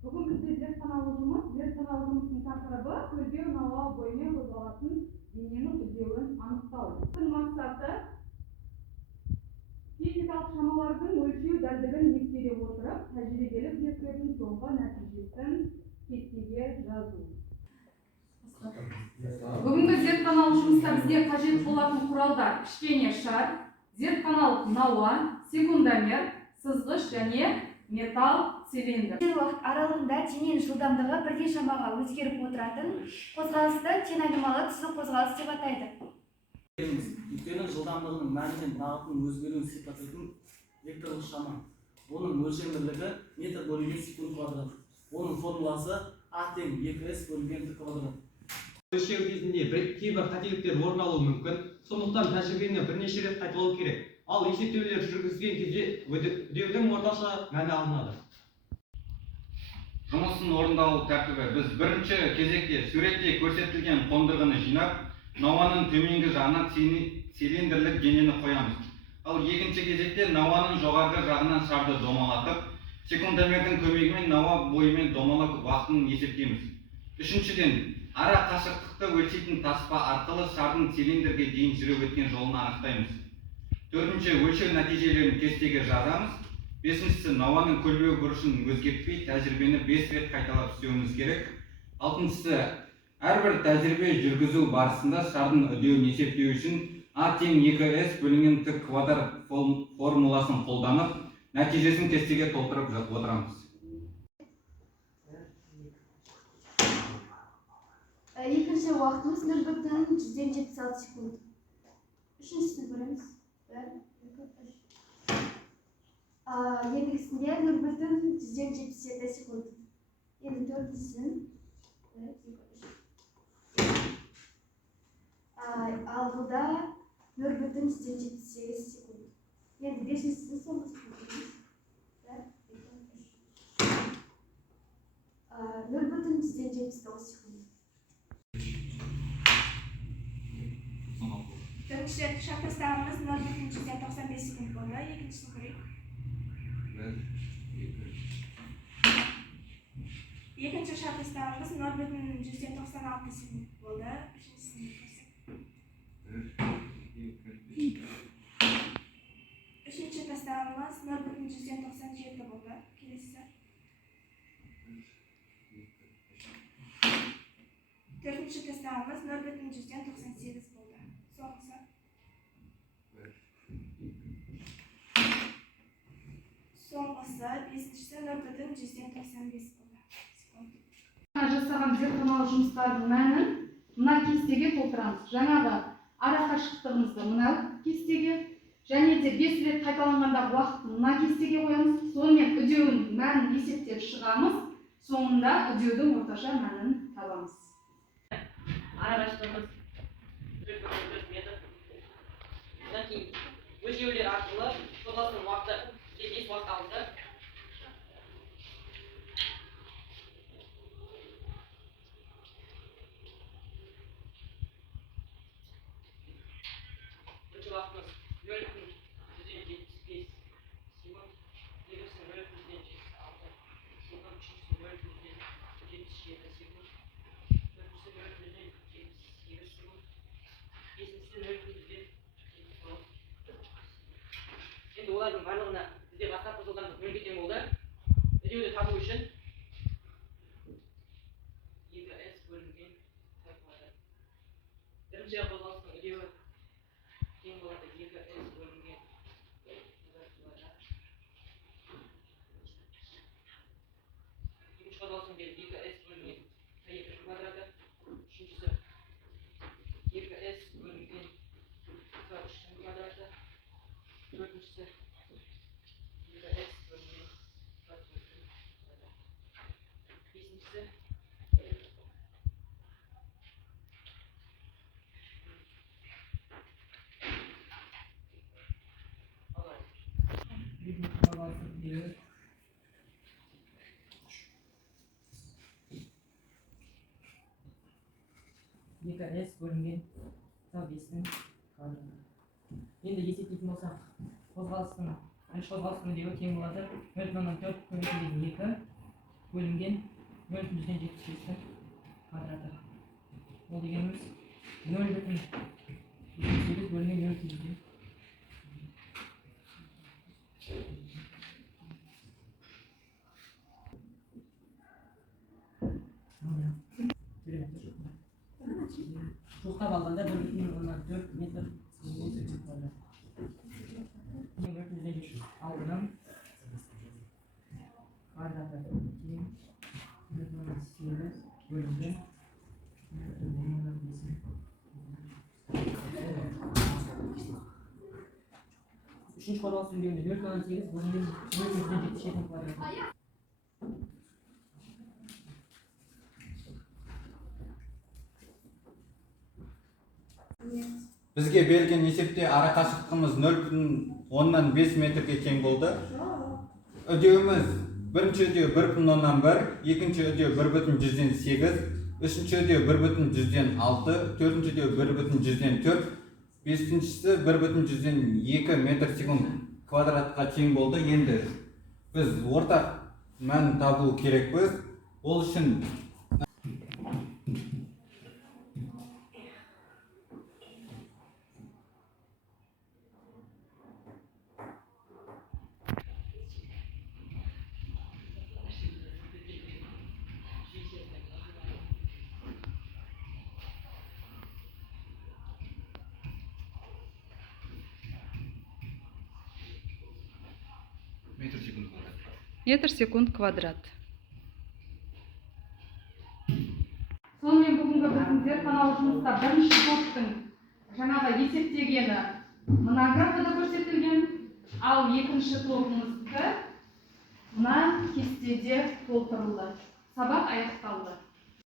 Бүгін бізде зертханалық жұмыстың тақырыбы көлбеу науа бойымен қозғалатын дененің үдеуін анықтау. Біздің мақсаты физикалық шамалардың өлшеу дәлдігін ескере отырып, тәжірибелік зерттеудің соңғы нәтижесін кестеге жазу. Бүгінгі зертханалық жұмыста бізге қажет болатын құралдар: кішкене шар, зертханалық науа, секундомер, сызғыш және металл цилиндр. Уақыт аралығында дененің жылдамдығы бірдей шамаға өзгеріп отыратын қозғалысты тең айнымалы түсі қозғалыс деп атайды. Өйткені жылдамдығының мәні мен бағытының өзгеруін сипаттайтын векторлық шама. Оның өлшемділігі метр бөлінген секунд квадрат. Оның формуласы А тең 2S бөлінген Т квадрат. Өлшеу кезінде кейбір қателіктер орын алуы мүмкін. Сондықтан тәжірибені бірнеше рет қайталау керек. Ал есептеулер жүргізген кезде үдеудің орташа мәні алынады. Жұмысын орындалу тәртібі: біз бірінші кезекте суретте көрсетілген қондырғыны жинап, науаның төменгі жағына цилиндрлік денені қоямыз. Ал екінші кезекте науаның жоғарғы жағынан шарды домалатып, секундомердің көмегімен науа бойымен домалау уақытын есептейміз. Үшіншіден, ара қашықтықты өлшейтін таспа арқылы шардың цилиндрге дейін жүріп өткен жолын анықтаймыз. Төртінші, өлшеу нәтижелерін кестеге жазамыз. Бесіншісі, науаның көлбеу бұрышын өзгертпей, тәжірибені 5 рет қайталап істеуіміз керек. Алтыншысы, әрбір тәжірибе жүргізу барысында шардың үдеуін есептеу үшін А тең 2S бөлінген Т квадрат формуласын қолданып, нәтижесін кестеге толтырып отырамыз. Екінші уақытымыз 0,176 секунд. Үшіншісін көреміз. Ендігісінде 0,177 секунд. Енді төртіншісін. Ал бұда 0,178 секунд. Енді бесіншісін соңғысын көреміз. 0,179 секунд. Бірінші шарттастағымыз 0,195 секунд болды. Екіншісін көрейік. Екінші шарттастағымыз 0,196 секунд болды. Үшіншісін көрсек. Үшінші тастағымыз 0,197 болды. Келесі. Төртінші тастағымыз 0,198 болды. Соңғысы. Соңғысы, бесіншісі 0,195 болды. Жасаған зертханалық жұмыстардың мәнін мына кестеге толтырамыз. Жаңағы ара қашықтығымызды мына кестеге, және де 5 рет қайталанғандағы уақытты мына кестеге қоямыз. Сонымен үдеудің мәнін есептеп шығамыз. Соңында үдеудің орташа мәнін табамыз. Ара қашықтығымыз 4,4 метр. Одан кейін өлшеулер арқылы қозғалыстың уақыты 5 уақыт алынды. Бірінші уақытымыз 0,175 секунд, екіншісі 0,176 секунд, үшіншісі 0,177 секунд, төртіншісі 0,178 секунд, бесіншісі 0,179. Енді олардың барлығына бізде бастапқы жылдамдық 0-ге тең болды. Үдеуді табу үшін 2S бөлінген Т квадрат. Бірінші қозғалыстың үдеуі тең болады 2S бөлінген Т квадрат. Екінші қозғалыстың бері 2S бөлінген Т квадраты. Үшіншісі 2S бөлінген Т квадраты. Төртіншісі 2S бөлінген Т квадраты. Бесіншісі S бөлінген Т5-дің квадраты. Енді есептейтін болсақ, бірінші қозғалыстың үдеуі тең болады 0,4 көбейтілген 2 бөлінген 0,75-тің квадраты. Ол дегеніміз 0,8 бөлінген 0,8. Тоқтап алғанда 1,4 метр квадрат. 4,6 алтының квадраты тең 1,8 бөлінген 0,5. Үшінші қозғалыс үндеуінде 0,8 бөлінген 0,77 квадрат. Бізге берілген есепте арақашықтығымыз 0,5 метрге тең болды. Үдеуіміз бірінші үдеу 1,1, екінші үдеу 1,8, үшінші үдеу 1,6, төртінші үдеу 1,4, бесіншісі 1,2 метр секунд квадратқа тең болды. Енді біз ортақ мән табу керекпіз. Ол үшін метр секунд квадрат. Сонымен бүгінгі біздің зертханалық жұмыста бірінші топтың жаңағы есептегені мына графикада көрсетілген, ал екінші тобымызды мына кестеде толтырылды. Сабақ аяқталды.